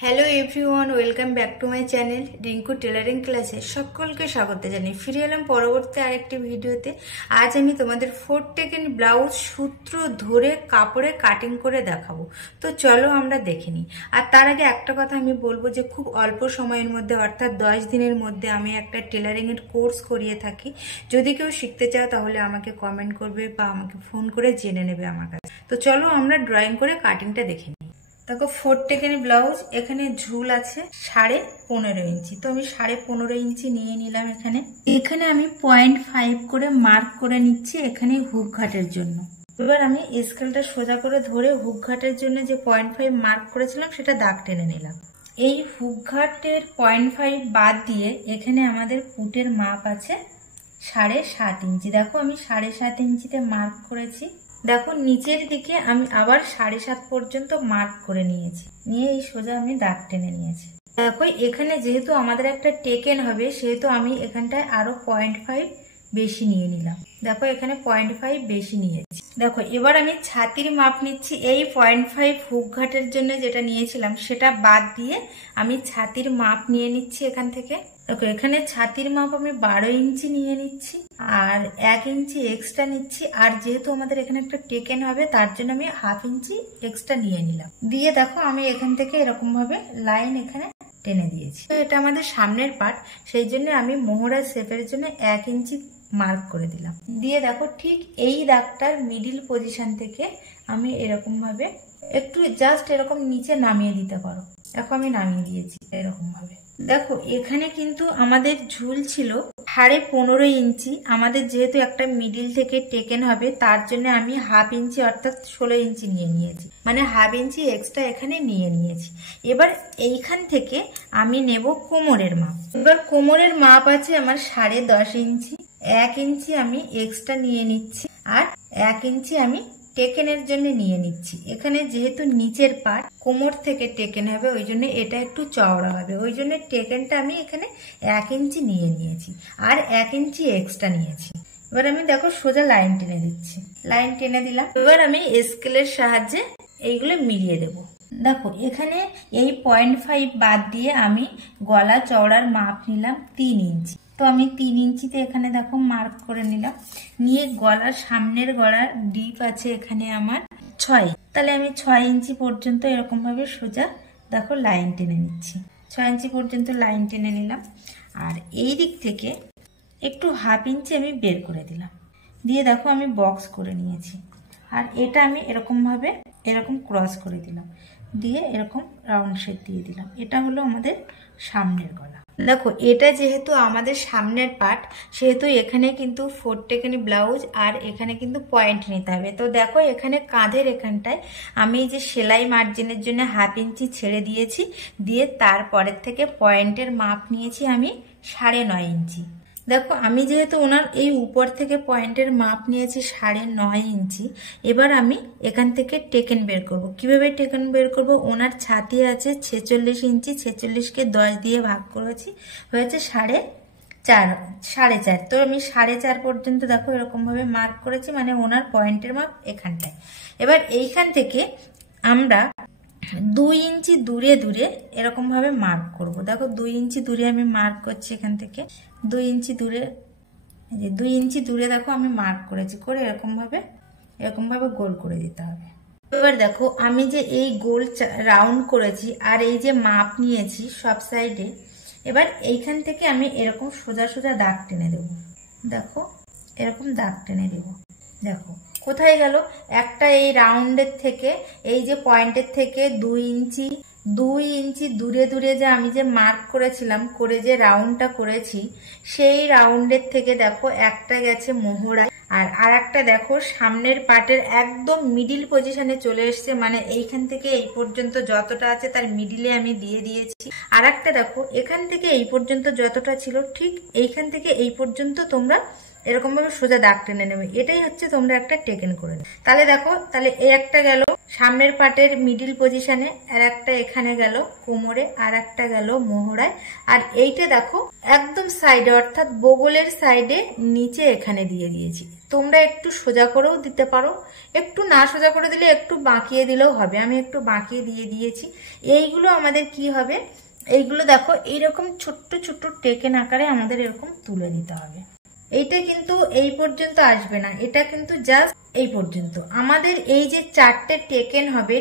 Hello everyone, welcome back to my channel Rinku tailoring ক্লাসে সকলকে স্বাগত জানাই। ফিরে এলাম পরবর্তী আরেকটি ভিডিওতে। আজ আমি তোমাদের 4 টেকেন ব্লাউজ সূত্র ধরে কাপড়ে কাটিং করে দেখাবো। তো চলো আমরা দেখে নিই। আর তার আগে একটা কথা আমি বলবো যে খুব অল্প সময়ের মধ্যে অর্থাৎ 10 দিনের মধ্যে আমি একটা টেলারিংয়ের কোর্স করিয়ে থাকি। যদি কেউ শিখতে চাও তাহলে আমাকে কমেন্ট করবে বা আমাকে ফোন করে জেনে নেবে আমার কাছে। তো চলো আমরা ড্রয়িং করে কাটিংটা দেখে নিই। দেখো 4 টেকেন ব্লাউজ, এখানে ঝুল আছে 15.5 ইঞ্চি। তো আমি 15.5 ইঞ্চি নিয়ে নিলাম। এখানে আমি 0.5 করে মার্ক করে নিচ্ছি এখানে হুক ঘাটের জন্য। এবার আমি স্কেলটা সোজা করে ধরে হুক ঘাটের জন্য যে 0.5 মার্ক করেছিলাম সেটা দাগ টেনে নিলাম। এই হুক ঘাটের 0.5 বাদ দিয়ে এখানে আমাদের পুটের মাপ আছে 7.5 ইঞ্চি। দেখো আমি 7.5 ইঞ্চিতে মার্ক করেছি। দেখো নিচের দিকে আমি আবার 7.5 পর্যন্ত মার্ক করে নিয়েছি, নিয়ে এই সোজা আমি দাগ টেনে নিয়েছি। দেখো এখানে যেহেতু আমাদের একটা টেকেন হবে সেহেতু আমি এখানটায় আরো 0.5 বেশি নিয়ে নিলাম। দেখো এখানে 0.5 বেশি নিয়েছি। দেখো এবার আমি ছাতির মাপ নিচ্ছি। এই 0.5 হুক ঘাটের জন্য যেটা নিয়েছিলাম সেটা বাদ দিয়ে আমি ছাতির মাপ নিয়ে নিচ্ছি এখান থেকে। দেখো এখানে ছাতির মাপ আমি 12 ইঞ্চি নিয়ে নিচ্ছি আর 1 ইঞ্চি এক্সট্রা নিচ্ছি। আর যেহেতু আমাদের এখানে একটা টেকেন হবে তার জন্য আমি 1/2 ইঞ্চি এক্সট্রা নিয়ে নিলাম। দিয়ে দেখো আমি এখান থেকে এরকম ভাবে লাইন এখানে টেনে দিয়েছি। তো এটা আমাদের সামনের পার্ট, সেই জন্য আমি মোহরার শেপের জন্য 1 ইঞ্চি মার্ক করে দিলাম। দিয়ে দেখো ঠিক এই দাগটার মিডিল পজিশন থেকে আমি এরকম ভাবে একটু জাস্ট এরকম নিচে নামিয়ে দিতে পারো। দেখো আমি নামিয়ে দিয়েছি এরকম ভাবে। দেখো এখানে কিন্তু আমাদের ঝুল ছিল 15.5 ইঞ্চি। আমাদের যেহেতু একটা মিডিল থেকে টেকেন হবে তার জন্য আমি 1/2 ইঞ্চি অর্থাৎ 16 ইঞ্চি নিয়ে নিয়েছি, মানে 1/2 ইঞ্চি এক্সট্রা এখানে নিয়ে নিয়েছি। এবার এইখান থেকে আমি নেব কোমরের মাপ। এবার কোমরের মাপ আছে আমার 10.5 ইঞ্চি। 1 ইঞ্চি আমি এক্সট্রা নিয়ে নিচ্ছি আর 1 ইঞ্চি আমি টেকেনের জন্য নিয়ে নিচ্ছি। এখানে যেহেতু নিচের পার্ট কোমর থেকে টেকেন হবে ওই জন্য এটা একটু চওড়া হবে, ওই জন্য টেকেনটা আমি এখানে 1 ইঞ্চি নিয়ে নিয়েছি আর 1 ইঞ্চি এক্সট্রা নিয়েছি। এবার আমি দেখো সোজা লাইন টেনে দিচ্ছি, লাইন টেনে দিলাম। এবার আমি স্কেলের সাহায্যে এইগুলো মিলিয়ে দেব। দেখো এখানে এই 0.5 বাদ দিয়ে আমি গলা চওড়ার মাপ নিলাম 3 ইঞ্চি। তো আমি 3 ইঞ্চিতে এখানে দেখো মার্ক করে নিলাম। নিয়ে গলার সামনের গলার ডিপ আছে এখানে আমার 6, তাহলে আমি 6 ইঞ্চি পর্যন্ত এরকম ভাবে সোজা দেখো লাইন টেনে নিচ্ছি। 6 ইঞ্চি পর্যন্ত লাইন টেনে নিলাম আর এই দিক থেকে একটু 1/2 ইঞ্চি আমি বের করে দিলাম। দিয়ে দেখো আমি বক্স করে নিয়েছি আর এটা আমি এরকম ভাবে এরকম ক্রস করে দিলাম, দিয়ে এরকম রাউন্ড শেপ দিয়ে দিলাম। এটা হলো আমাদের সামনের গলা। দেখো এটা যেহেতু আমাদের সামনের পার্ট সেহেতু এখানে কিন্তু 4 টেকেন ব্লাউজ আর এখানে কিন্তু পয়েন্ট নিতে হবে। তো দেখো এখানে কাঁধের এখানটায় আমি যে সেলাই মার্জিনের জন্য 1/2 ইঞ্চি ছেড়ে দিয়েছি, দিয়ে তারপরের থেকে পয়েন্টের মাপ নিয়েছি আমি 9.5 ইঞ্চি। দেখো আমি যেহেতু ওনার এই উপর থেকে পয়েন্টের মাপ নিয়েছি 9.5 ইঞ্চি, এবার আমি এখান থেকে টেকেন বের করব। কিভাবে টেকেন বের করব? ওনার ছাতি আছে 46 ইঞ্চি, 46কে 10 দিয়ে ভাগ করেছি, হয়েছে 4.5। তো আমি 4.5 পর্যন্ত দেখো এরকম ভাবে মার্ক করেছি, মানে ওনার পয়েন্টের মাপ এখানটায়। এবার এইখান থেকে আমরা 2 ইঞ্চি দূরে দূরে এরকম ভাবে মার্ক করব। দেখো 2 ইঞ্চি দূরে আমি মার্ক করছি, এখান থেকে 2 ইঞ্চি দূরে, এই যে 2 ইঞ্চি দূরে দেখো আমি মার্ক করেছি, করে এরকম ভাবে গোল করে দিতে হবে। এবার দেখো আমি যে এই গোল রাউন্ড করেছি আর এই যে মাপ নিয়েছি সব সাইডে, এবার এইখান থেকে আমি এরকম সোজা সোজা দাগ টেনে দেব। দেখো এরকম দাগ টেনে দেব। দেখো কোথায় গেল একটা, এই রাউন্ডের থেকে এই যে পয়েন্টের থেকে 2 ইঞ্চি দূরে দূরে যে আমি যে মার্ক করেছিলাম, করে যে রাউন্ডটা করেছি সেই রাউন্ডের থেকে দেখো একটা গেছে মোহরায় আর একটা দেখো সামনের পার্টের একদম মিডিল পজিশনে চলে এসছে, মানে এইখান থেকে এই পর্যন্ত যতটা আছে তার মিডিলে আমি দিয়ে দিয়েছি। আর একটা দেখো এখান থেকে এই পর্যন্ত যতটা ছিল ঠিক এইখান থেকে এই পর্যন্ত তোমরা এরকম ভাবে সোজা দাগ টেনে নেবে। এটাই হচ্ছে তোমরা একটা টেকেন করে নেবে। তাহলে দেখো, তাহলে এই একটা গেল সামনের পাটের মিডিল পজিশনে, আর একটা এখানে গেল কোমরে, আর একটা গেল মোহরায়, আর এইটা দেখো একদম সাইডে অর্থাৎ বগলের সাইডে নিচে এখানে দিয়ে দিয়েছি। তোমরা একটু সোজা করেও দিতে পারো, একটু না সোজা করে দিলে একটু বাঁকিয়ে দিলেও হবে। আমি একটু বাঁকিয়ে দিয়ে দিয়েছি। এইগুলো আমাদের কি হবে, এইগুলো দেখো এইরকম ছোট্ট ছোট্ট টেকেন আকারে আমাদের এরকম তুলে দিতে হবে। এইটা কিন্তু এই পর্যন্ত আসবে না, এটা কিন্তু জাস্ট এই পর্যন্ত। আমাদের এই যে 4টে টেকেন হবে,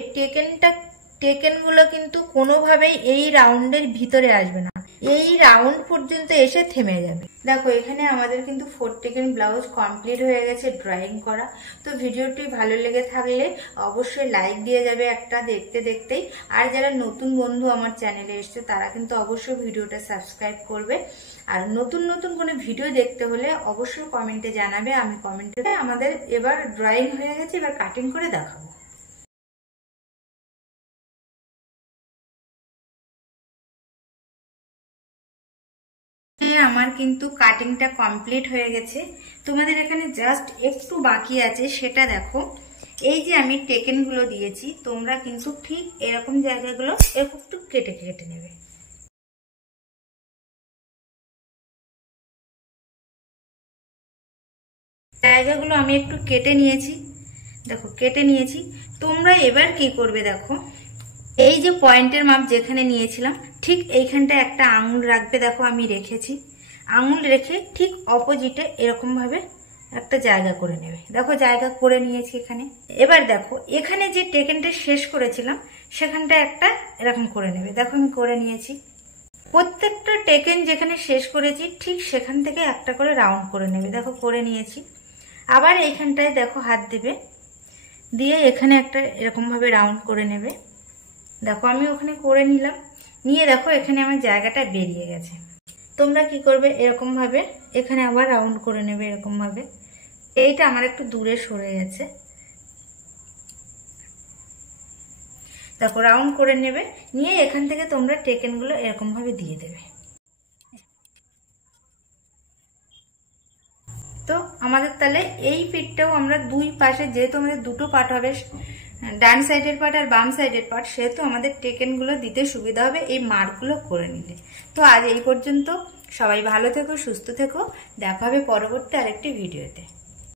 টেকেনগুলো কিন্তু কোনোভাবেই এই রাউন্ডের ভিতরে আসবে না, এই রাউন্ড পর্যন্ত এসে থেমে যাবে। দেখো এখানে আমাদের কিন্তু 4 টেকেন ব্লাউজ কমপ্লিট হয়ে গেছে ড্রয়িং করা। তো ভিডিওটি ভালো লেগে থাকলে অবশ্যই লাইক দিয়ে যাবে একটা দেখতে দেখতেই। আর যারা নতুন বন্ধু আমার চ্যানেলে এসছে তারা কিন্তু অবশ্যই ভিডিওটা সাবস্ক্রাইব করবে। আর নতুন নতুন কোনো ভিডিও দেখতে হলে অবশ্যই কমেন্টে জানাবে। আমি কমেন্টে আমাদের এবার ড্রয়িং হয়ে গেছে, এবার কাটিং করে দেখাবো। আমার কিন্তু কাটিংটা কমপ্লিট হয়ে গেছে। তোমাদের এখানে জাস্ট একটু বাকি আছে, সেটা দেখো। এই যে আমি টেকেনগুলো দিয়েছি, তোমরা কিন্তু ঠিক এরকম জায়গাগুলো এরকম একটু কেটে কেটে নেবে। জায়গাগুলো আমি একটু কেটে নিয়েছি, দেখো কেটে নিয়েছি। তোমরা এবার কি করবে দেখো, এই যে পয়েন্টের মাপ যেখানে নিয়েছিলাম ঠিক এইখানটা একটা আঙুল রাখবে। দেখো আমি রেখেছি, আঙুল রেখে ঠিক অপোজিটে এরকম ভাবে একটা জায়গা করে নেবে। দেখো জায়গা করে নিয়েছি এখানে। এবার দেখো এখানে যে টেকেনটা শেষ করেছিলাম সেখানটা একটা এরকম করে নেবে। দেখো আমি করে নিয়েছি। প্রত্যেকটা টেকেন যেখানে শেষ করেছি ঠিক সেখান থেকে একটা করে রাউন্ড করে নেবে। দেখো করে নিয়েছি। আবার এইখানটায় দেখো হাত দেবে, দিয়ে এখানে একটা এরকম ভাবে রাউন্ড করে নেবে। দেখো আমি ওখানে করে নিলাম, নিয়ে দেখো এখানে আমার জায়গাটা বেরিয়ে গেছে। তোমরা কি করবে, এরকম ভাবে এখানে আবার রাউন্ড করে নেবে এরকম ভাবে। এইটা আমার একটু দূরে সরে গেছে, দেখো রাউন্ড করে নেবে, নিয়ে এখান থেকে তোমরা টেকেনগুলো এরকম ভাবে দিয়ে দেবে। তো আমাদের তাহলে এই পিঠটাও আমরা দুই পাশে, যেহেতু আমাদের দুটো পার্ট হবে, ডান সাইডের পার্ট আর বাম সাইডের পার্ট, সেহেতু আমাদের টেকেনগুলো দিতে সুবিধা হবে এই মার্কগুলো করে নিলে। তো আজ এই পর্যন্ত, সবাই ভালো থেকো, সুস্থ থেকো, দেখা হবে পরবর্তী আরেকটি ভিডিওতে।